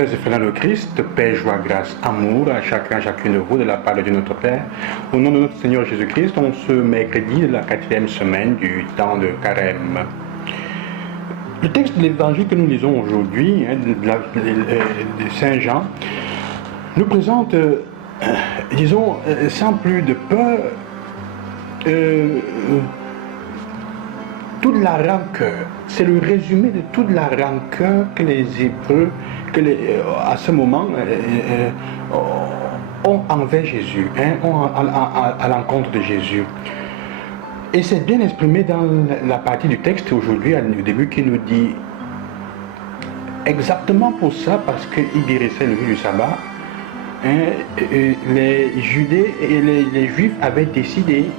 Sœurs et frères dans le Christ, paix, joie, grâce, amour à chacun, à chacune de vous de la part de Dieu notre Père. Au nom de notre Seigneur Jésus-Christ, on ce mercredi de la 4e semaine du temps de Carême. Le texte de l'évangile que nous lisons aujourd'hui, de Saint Jean, nous présente, disons, sans plus de peur, toute la rancœur. C'est le résumé de toute la rancœur que les Hébreux, à ce moment, ont envers Jésus, ont à l'encontre de Jésus. Et c'est bien exprimé dans la partie du texte aujourd'hui, au début, qui nous dit exactement pour ça, parce qu'il guérissait le jour du sabbat, les Judées et les Juifs avaient décidé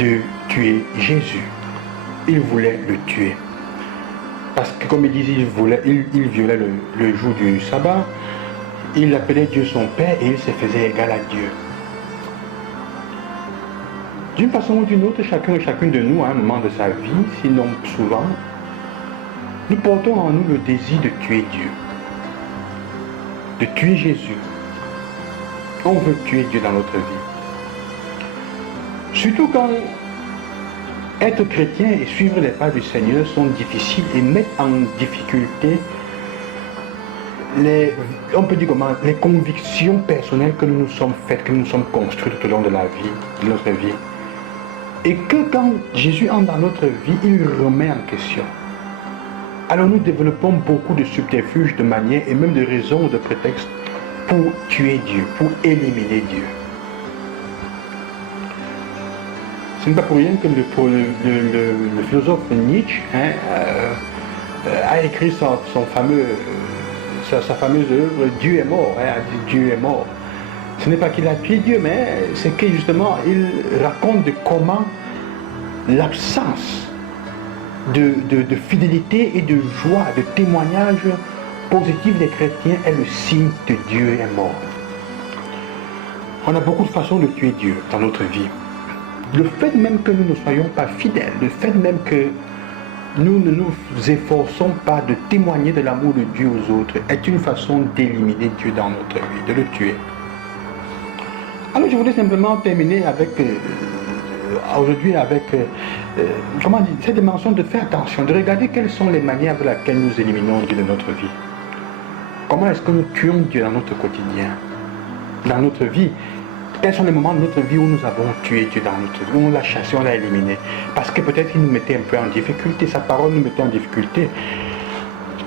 de tuer Jésus. Ils voulaient le tuer. Parce que comme ils disent, il violait le jour du sabbat, il appelait Dieu son Père et il se faisait égal à Dieu. D'une façon ou d'une autre, chacun et chacune de nous, à un moment de sa vie, sinon souvent, nous portons en nous le désir de tuer Dieu, de tuer Jésus. On veut tuer Dieu dans notre vie. Surtout quand être chrétien et suivre les pas du Seigneur sont difficiles et mettent en difficulté les convictions personnelles que nous nous sommes faites, que nous nous sommes construites tout au long de notre vie. Et que quand Jésus entre dans notre vie, il remet en question. Alors nous développons beaucoup de subterfuges, de manières et même de raisons ou de prétextes pour tuer Dieu, pour éliminer Dieu. Ce n'est pas pour rien que le philosophe Nietzsche a écrit sa fameuse œuvre « Dieu est mort ». Dieu est mort. Ce n'est pas qu'il a tué Dieu, mais c'est que justement il raconte de comment l'absence de fidélité et de joie, de témoignage positif des chrétiens est le signe que Dieu est mort. On a beaucoup de façons de tuer Dieu dans notre vie. Le fait même que nous ne soyons pas fidèles, le fait même que nous ne nous efforçons pas de témoigner de l'amour de Dieu aux autres est une façon d'éliminer Dieu dans notre vie, de le tuer. Alors je voulais simplement terminer avec aujourd'hui avec cette dimension de faire attention, de regarder quelles sont les manières avec lesquelles nous éliminons Dieu de notre vie. Comment est-ce que nous tuons Dieu dans notre quotidien, dans notre vie? Quels sont les moments de notre vie où nous avons tué Dieu dans notre vie, où on l'a chassé, on l'a éliminé? Parce que peut-être qu'il nous mettait un peu en difficulté, sa parole nous mettait en difficulté.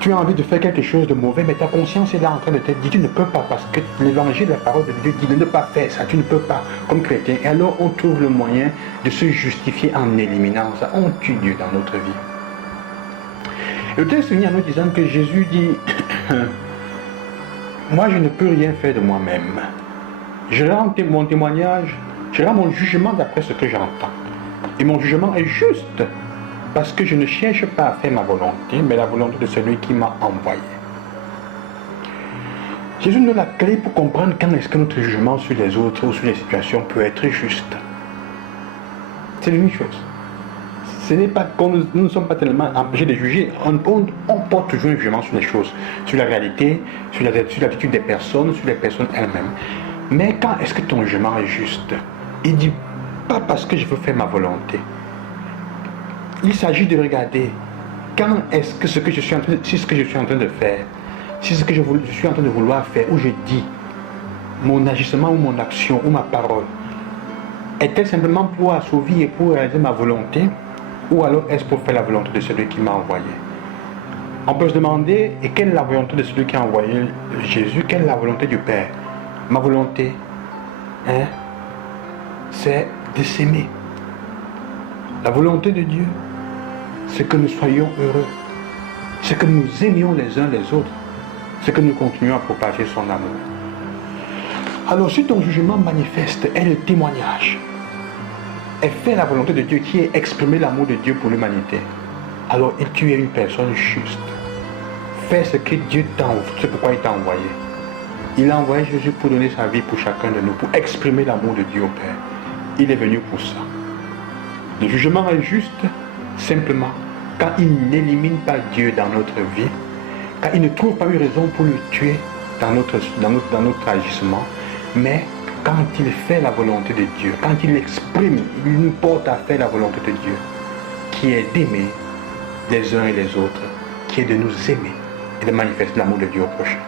Tu as envie de faire quelque chose de mauvais, mais ta conscience est là en train de te dire, tu ne peux pas, parce que l'évangile, la parole de Dieu dit de ne pas faire ça, tu ne peux pas, comme chrétien. Et alors on trouve le moyen de se justifier en éliminant ça. On tue Dieu dans notre vie. Et le texte finit en nous disant que Jésus dit, moi je ne peux rien faire de moi-même. Je rends mon témoignage, je rends mon jugement d'après ce que j'entends. Et mon jugement est juste, parce que je ne cherche pas à faire ma volonté, mais la volonté de celui qui m'a envoyé. Jésus nous donne la clé pour comprendre quand est-ce que notre jugement sur les autres ou sur les situations peut être juste. C'est l'unique chose. Ce n'est pas qu'on nous ne sommes pas tellement empêchés de juger, on porte toujours un jugement sur les choses, sur la réalité, sur l'attitude des personnes, sur les personnes elles-mêmes. Mais quand est-ce que ton jugement est juste? Il dit pas parce que je veux faire ma volonté. Il s'agit de regarder quand est-ce que si ce que je suis en train de faire, si ce que je suis en train de vouloir faire, ou je dis, mon agissement ou mon action ou ma parole, est-elle simplement pour assouvir et pour réaliser ma volonté, ou alors est-ce pour faire la volonté de celui qui m'a envoyé? On peut se demander, et quelle est la volonté de celui qui a envoyé Jésus? Quelle est la volonté du Père? Ma volonté, c'est de s'aimer. La volonté de Dieu, c'est que nous soyons heureux, c'est que nous aimions les uns les autres, c'est que nous continuions à propager son amour. Alors si ton jugement manifeste est le témoignage, et fait la volonté de Dieu qui est exprimer l'amour de Dieu pour l'humanité, alors tu es une personne juste. Fais ce que Dieu c'est pourquoi il t'a envoyé. Il a envoyé Jésus pour donner sa vie pour chacun de nous, pour exprimer l'amour de Dieu au Père. Il est venu pour ça. Le jugement est juste simplement quand il n'élimine pas Dieu dans notre vie, car il ne trouve pas eu raison pour le tuer dans notre agissement, mais quand il fait la volonté de Dieu, quand il exprime, il nous porte à faire la volonté de Dieu, qui est d'aimer les uns et les autres, qui est de nous aimer et de manifester l'amour de Dieu au prochain.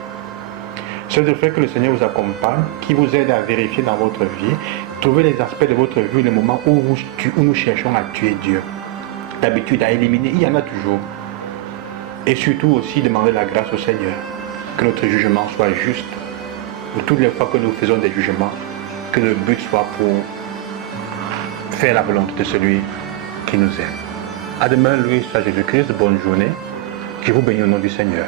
C'est de fait que le Seigneur vous accompagne, qui vous aide à vérifier dans votre vie, trouver les aspects de votre vie, les moments où nous cherchons à tuer Dieu, d'habitude à éliminer, il y en a toujours. Et surtout aussi demander la grâce au Seigneur, que notre jugement soit juste, ou toutes les fois que nous faisons des jugements, que le but soit pour faire la volonté de celui qui nous aime. À demain, loué soit Jésus-Christ, bonne journée. Je vous bénis au nom du Seigneur.